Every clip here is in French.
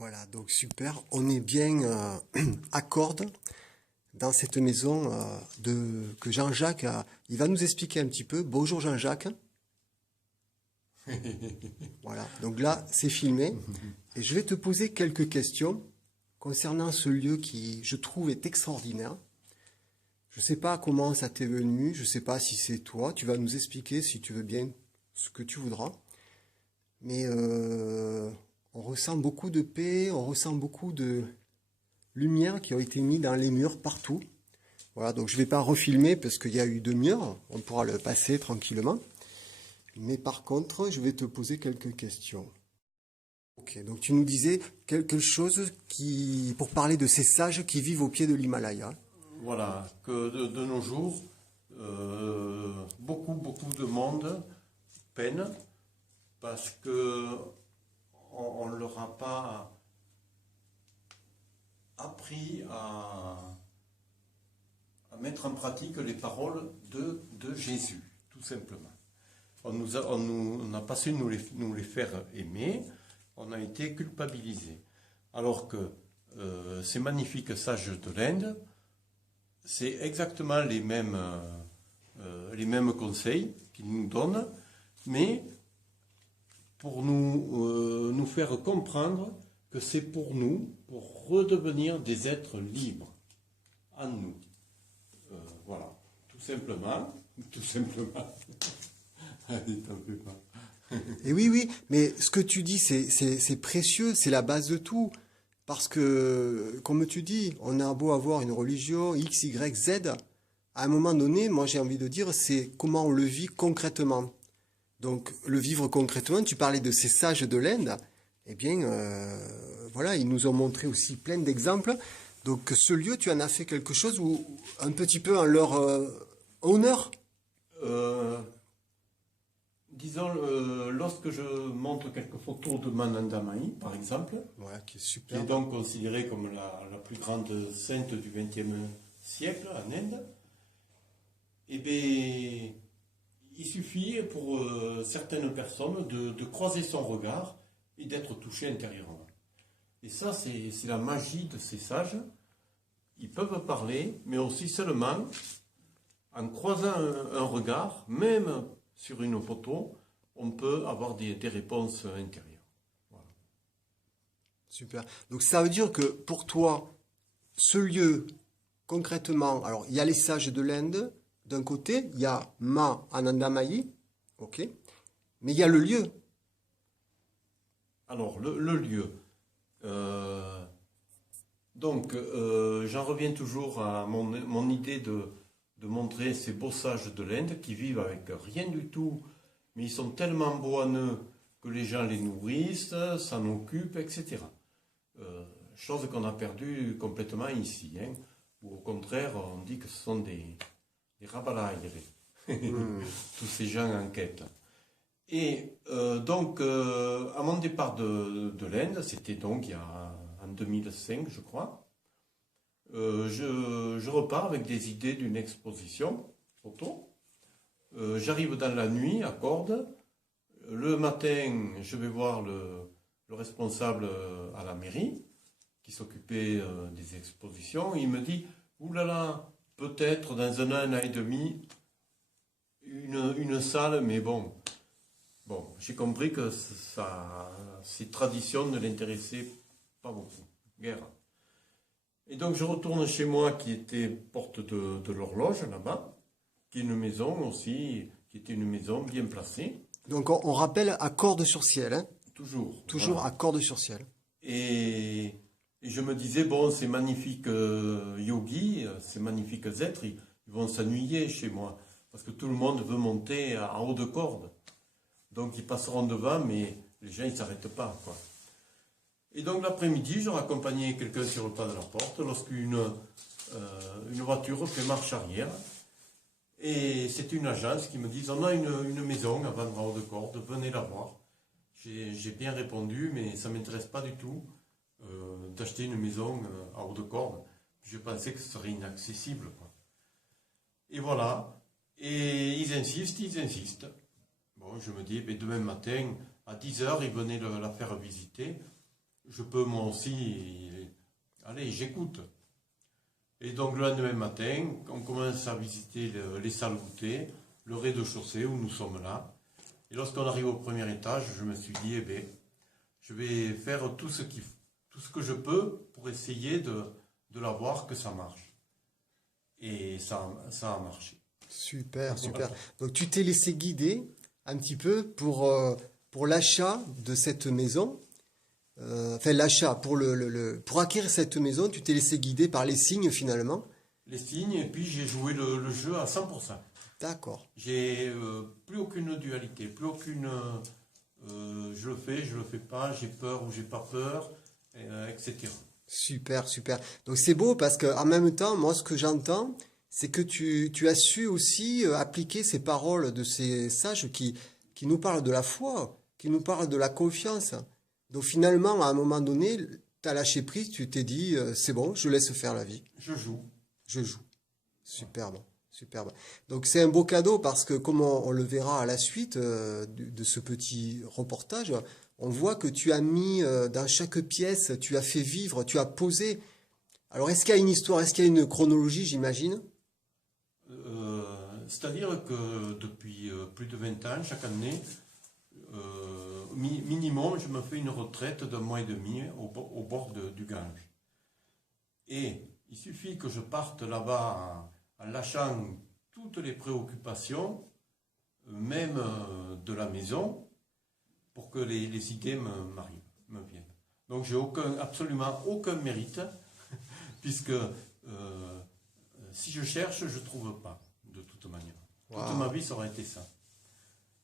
Voilà, donc super. On est bien à Cordes, dans cette maison que Jean-Jacques il va nous expliquer un petit peu. Bonjour Jean-Jacques. Voilà, donc là, c'est filmé. Et je vais te poser quelques questions concernant ce lieu qui, je trouve, est extraordinaire. Je ne sais pas comment ça t'est venu, je ne sais pas si c'est toi. Tu vas nous expliquer, si tu veux bien, ce que tu voudras. Mais on ressent beaucoup de paix, on ressent beaucoup de lumière qui ont été mis dans les murs partout. Voilà, donc je ne vais pas refilmer parce qu'il y a eu 2 murs, on pourra le passer tranquillement. Mais par contre, je vais te poser quelques questions. Ok, donc tu nous disais quelque chose pour parler de ces sages qui vivent au pied de l'Himalaya. Voilà, que de nos jours, beaucoup de monde peine parce que on ne leur a pas appris à mettre en pratique les paroles de Jésus, tout simplement. On n'a pas su nous les faire aimer, on a été culpabilisés. Alors que ces magnifiques sages de l'Inde, c'est exactement les mêmes conseils qu'ils nous donnent, mais pour nous faire comprendre que c'est pour nous, pour redevenir des êtres libres en nous. Voilà, tout simplement. Allez, t'en fais pas. Et oui, oui, mais ce que tu dis, c'est précieux, c'est la base de tout. Parce que, comme tu dis, on a beau avoir une religion X, Y, Z, à un moment donné, moi j'ai envie de dire, c'est comment on le vit concrètement. Donc, le vivre concrètement, tu parlais de ces sages de l'Inde, eh bien, voilà, ils nous ont montré aussi plein d'exemples. Donc, ce lieu, tu en as fait quelque chose ou un petit peu en leur honneur. Euh, Disons, lorsque je montre quelques photos de Manandamayi, par exemple, Ouais, qui est qui super. est donc considérée comme la plus grande sainte du XXe siècle en Inde, eh bien, il suffit pour certaines personnes de croiser son regard et d'être touché intérieurement. Et ça, c'est la magie de ces sages. Ils peuvent parler, mais aussi seulement en croisant un regard, même sur une photo, on peut avoir des réponses intérieures. Voilà. Super. Donc, ça veut dire que pour toi, ce lieu, concrètement, alors il y a les sages de l'Inde, d'un côté, il y a Ma Anandamayi, ok, mais il y a le lieu. Alors, le lieu. Euh, j'en reviens toujours à mon idée de montrer ces beaux sages de l'Inde qui vivent avec rien du tout, mais ils sont tellement bohaneux que les gens les nourrissent, s'en occupent, etc. Chose qu'on a perdue complètement ici, hein, où au contraire, on dit que ce sont des rabalaïres, tous ces gens en quête. Et à mon départ de l'Inde, c'était donc en 2005, je crois, je repars avec des idées d'une exposition photo. J'arrive dans la nuit à Cordes. Le matin, je vais voir le responsable à la mairie qui s'occupait des expositions. Il me dit, oulala, peut-être dans un an et demi, une salle, mais bon. Bon, j'ai compris que ces traditions ne l'intéressaient pas beaucoup. Guère. Et donc je retourne chez moi qui était porte de l'horloge là-bas, qui est une maison aussi, qui était une maison bien placée. Donc on rappelle à Cordes-sur-Ciel, hein, Toujours. toujours Voilà. à Cordes-sur-Ciel. Et je me disais, bon, ces magnifiques yogis, ces magnifiques êtres, ils vont s'ennuyer chez moi. Parce que tout le monde veut monter en haut de corde. Donc ils passeront devant, mais les gens, ils ne s'arrêtent pas, quoi. Et donc l'après-midi, je raccompagnais quelqu'un sur le pas de la porte lorsqu'une voiture fait marche arrière. Et c'est une agence qui me dit, on a une maison à vendre en haut de corde, venez la voir. J'ai bien répondu, mais ça ne m'intéresse pas du tout d'acheter une maison à haut de corde. Je pensais que ce serait inaccessible, quoi. Et voilà. Et ils insistent. Bon, je me dis, demain matin, à 10 h, ils venaient la faire visiter. je peux moi aussi, allez, j'écoute. Et donc le lendemain matin, on commence à visiter les salles goûters, le rez-de-chaussée où nous sommes là. Et lorsqu'on arrive au premier étage, je me suis dit, eh bien, je vais faire tout ce que je peux pour essayer de la voir que ça marche. Et ça a marché. Super, super. Donc tu t'es laissé guider un petit peu pour l'achat de cette maison. Enfin, l'achat, pour acquérir cette maison, tu t'es laissé guider par les signes finalement. Les signes, et puis j'ai joué le jeu à 100%. D'accord. J'ai plus aucune dualité, plus aucune je le fais, je le fais pas, j'ai peur ou j'ai pas peur, etc. Super, super. Donc c'est beau parce que en même temps, moi ce que j'entends, c'est que tu as su aussi appliquer ces paroles de ces sages qui nous parlent de la foi, qui nous parlent de la confiance. Donc finalement, à un moment donné, tu as lâché prise, tu t'es dit, c'est bon, je laisse faire la vie. Je joue. Je joue. Superbe, superbe. Donc c'est un beau cadeau parce que comme on le verra à la suite de ce petit reportage, on voit que tu as mis dans chaque pièce, tu as fait vivre, tu as posé. Alors est-ce qu'il y a une histoire, est-ce qu'il y a une chronologie, j'imagine? C'est-à-dire que depuis plus de 20 ans, chaque année, minimum, je me fais une retraite d'un mois et demi au bord du Gange. Et il suffit que je parte là-bas en lâchant toutes les préoccupations, même de la maison, pour que les idées me viennent. Donc j'ai absolument aucun mérite, puisque si je cherche, je ne trouve pas, de toute manière. Wow. Toute ma vie, ça aurait été ça.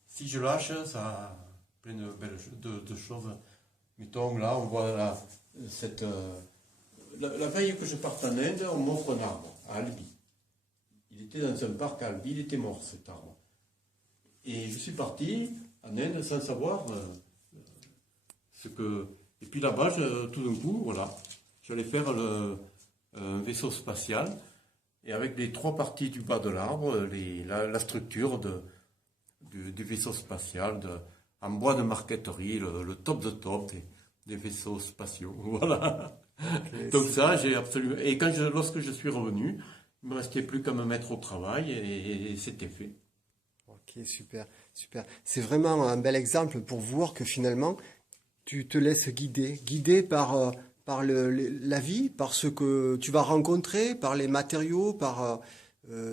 Si je lâche, ça a plein de belles de choses. Mettons, là, on voit la veille que je parte en Inde, on m'offre un arbre à Albi. Il était dans un parc à Albi, il était mort cet arbre. Et je suis parti en Inde sans savoir ce que... Et puis là-bas, tout d'un coup, voilà, j'allais faire un vaisseau spatial. Et avec les 3 parties du bas de l'arbre, la structure du vaisseau spatial, en bois de marqueterie, le top de top des vaisseaux spatiaux. Voilà. Okay, donc ça, j'ai absolument... Et lorsque je suis revenu, il ne me restait plus qu'à me mettre au travail et c'était fait. Ok, super, super. C'est vraiment un bel exemple pour voir que finalement, tu te laisses guider par la vie, par ce que tu vas rencontrer, par les matériaux,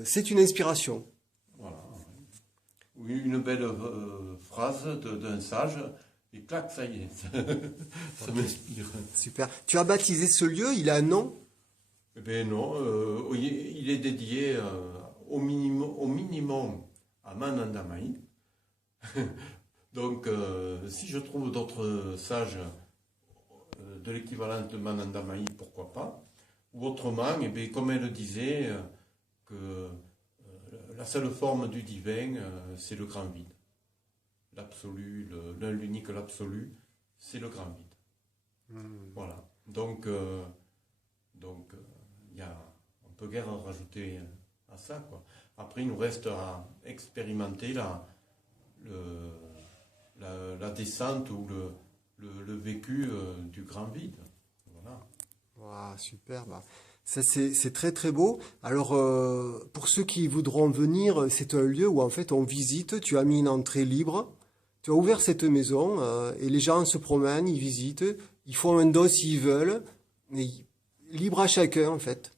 c'est une inspiration. Voilà. Oui, une belle phrase d'un sage, et clac, ça y est, ça m'inspire. Super. Tu as baptisé ce lieu, il a un nom? Eh bien non, il est dédié au minimum à Manandamayi. Donc, si je trouve d'autres sages de l'équivalent de Manandamayi, pourquoi pas. Ou autrement, eh bien, comme elle disait, que la seule forme du divin, c'est le grand vide. L'absolu, l'unique, l'absolu, c'est le grand vide. Voilà. Donc, on peut guère rajouter à ça, quoi. Après, il nous reste à expérimenter la descente ou le vécu du grand vide. Voilà. Wow, super. Bah. Ça, c'est très très beau. Alors, pour ceux qui voudront venir, c'est un lieu où en fait on visite. Tu as mis une entrée libre. Tu as ouvert cette maison et les gens se promènent, ils visitent. Ils font un don s'ils veulent. Mais libre à chacun en fait.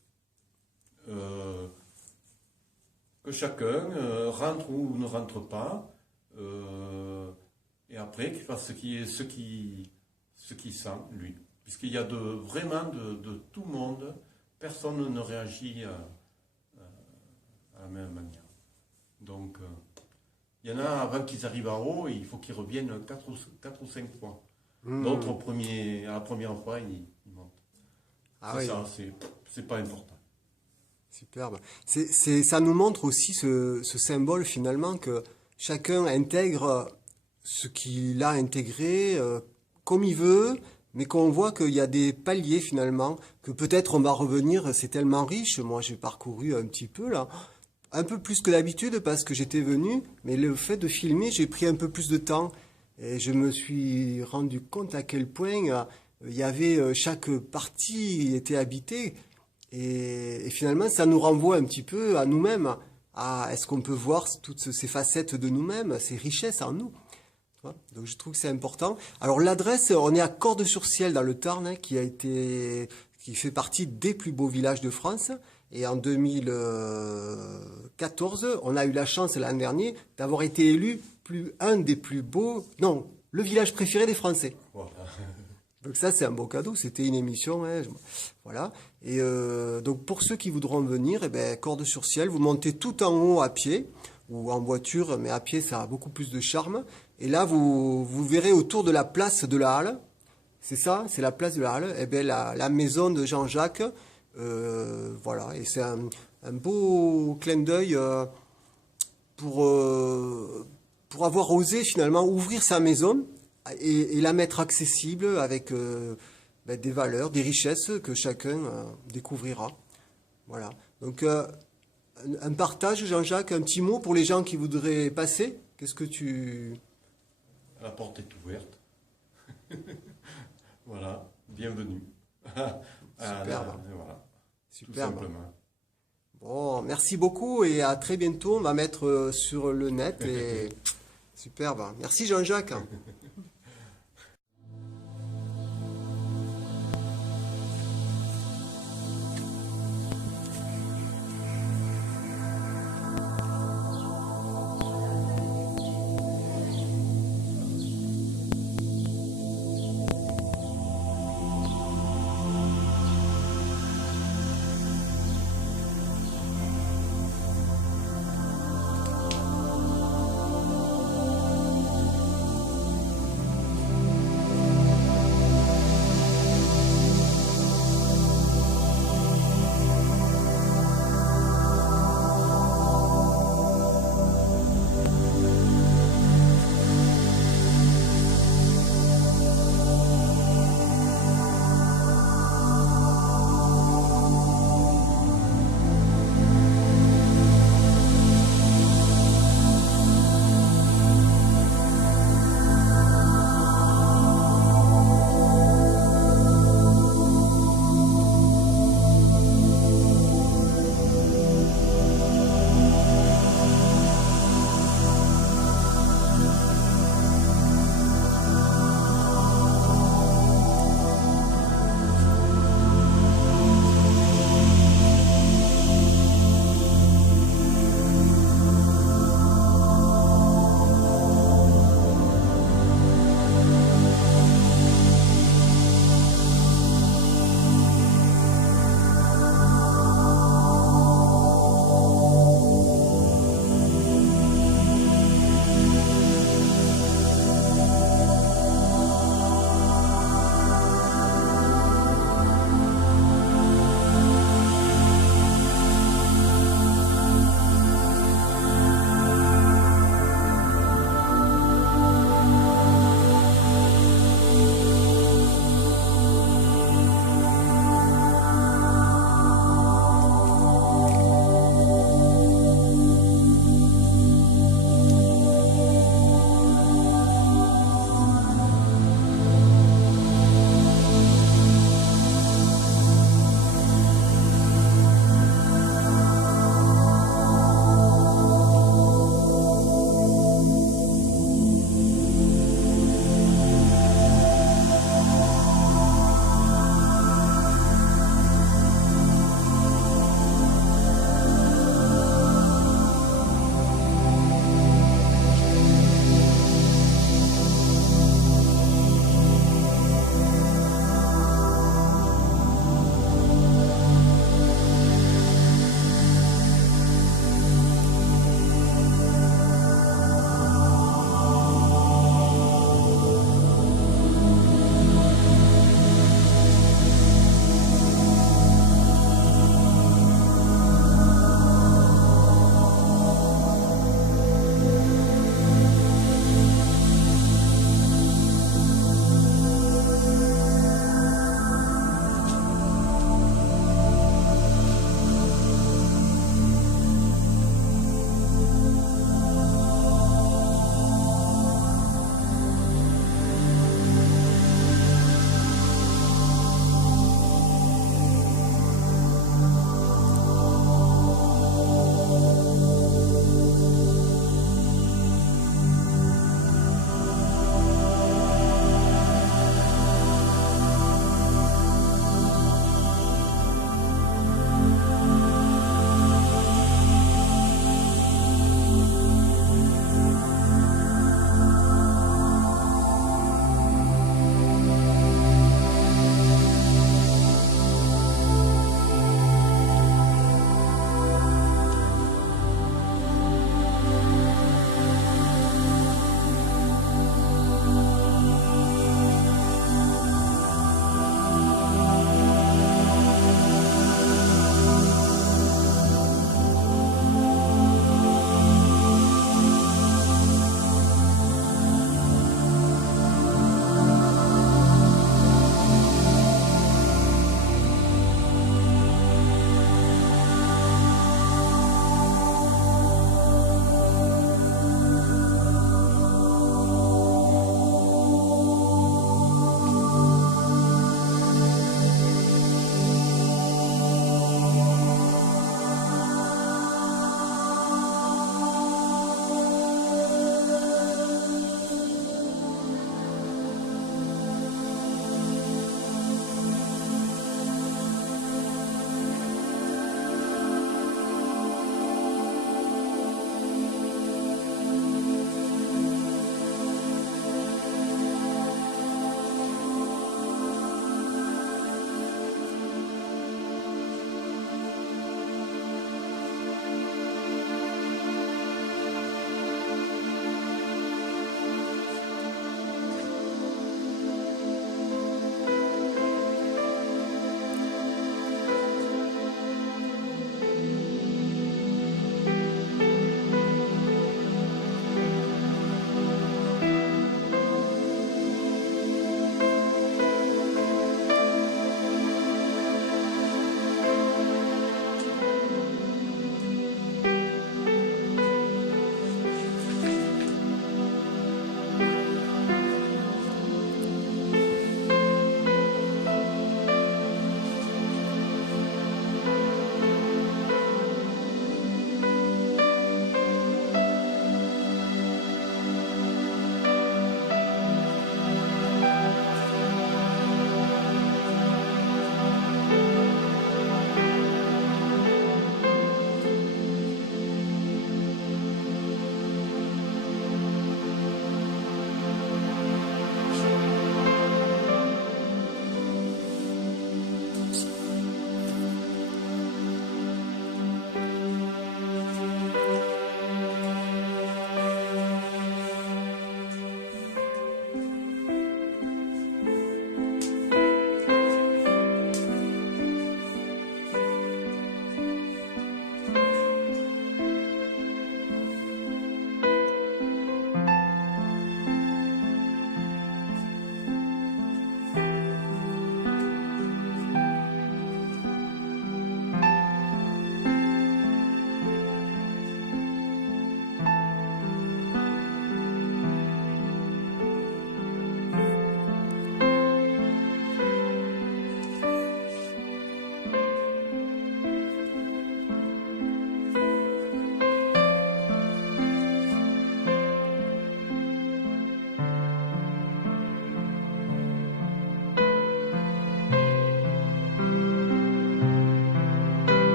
Que chacun rentre ou ne rentre pas. Et après, qu'il fasse ce qui sent, lui. Puisqu'il y a vraiment de tout le monde, personne ne réagit à la même manière. Donc, il y en a avant qu'ils arrivent en haut, il faut qu'ils reviennent 4 ou 5 fois. D'autres, à la première fois, ils montent. Ah oui. Ça, c'est pas important. Superbe. Ça nous montre aussi ce symbole finalement que chacun intègre ce qu'il a intégré comme il veut, mais qu'on voit qu'il y a des paliers finalement, que peut-être on va revenir, c'est tellement riche. Moi j'ai parcouru un petit peu là, un peu plus que d'habitude parce que j'étais venu, mais le fait de filmer, j'ai pris un peu plus de temps et je me suis rendu compte à quel point il y avait chaque partie était habitée. Et finalement, ça nous renvoie un petit peu à nous-mêmes. À est-ce qu'on peut voir toutes ces facettes de nous-mêmes, ces richesses en nous. Donc je trouve que c'est important. Alors l'adresse, on est à Cordes-sur-Ciel dans le Tarn, hein, qui fait partie des plus beaux villages de France. Et en 2014, on a eu la chance l'an dernier d'avoir été élu un des plus beaux, non, le village préféré des Français. Voilà. Donc ça, c'est un beau cadeau. C'était une émission, hein, voilà. Et donc pour ceux qui voudront venir, eh ben, Cordes-sur-Ciel, vous montez tout en haut à pied ou en voiture, mais à pied, ça a beaucoup plus de charme. Et là, vous verrez autour de la place de la Halle, c'est ça, c'est la place de la Halle, eh ben, la maison de Jean-Jacques, voilà. Et c'est un beau clin d'œil pour avoir osé finalement ouvrir sa maison et la mettre accessible avec des valeurs, des richesses que chacun découvrira. Voilà. Donc un partage, Jean-Jacques, un petit mot pour les gens qui voudraient passer. Qu'est-ce que tu... La porte est ouverte. Voilà, bienvenue. Superbe. Voilà, Superbe. tout simplement. Bon, merci beaucoup et à très bientôt. On va mettre sur le net et superbe. Merci Jean-Jacques.